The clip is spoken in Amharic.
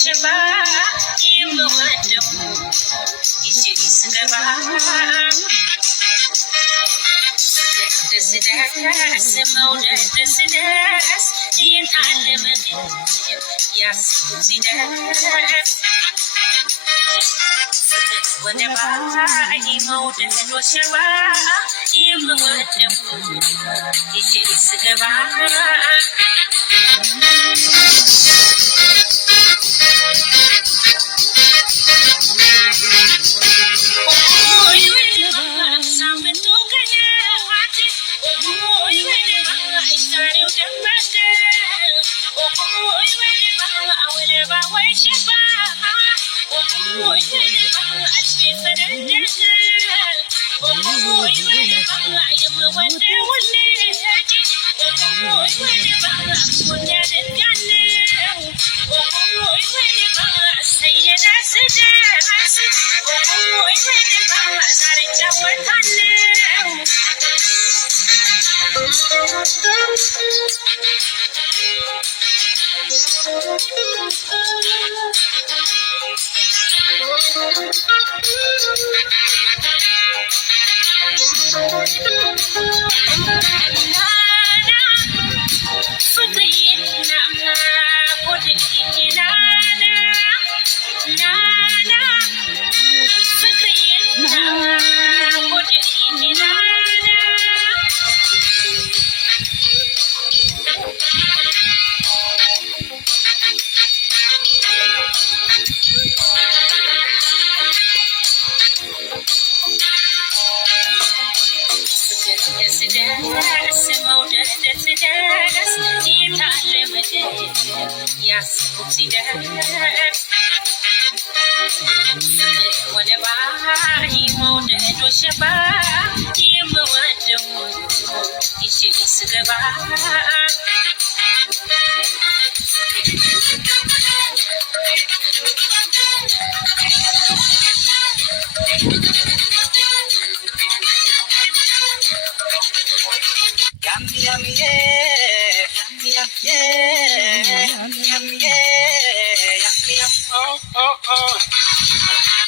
ሽባ የምወደው ይዤ ስገባ ደስ ደስ መውደድ ደስ ደስ የታለመ ያስቡ ሲደርስ ወደ ባይ መውደድ ወሸባ የምወደው ይዤ ስገባ ወደ ባይ መውደድ ወሸባ የምወደው ይዤ ስገባ yum yeah, yum yeah, yum yeah, yum yeah, oh oh oh.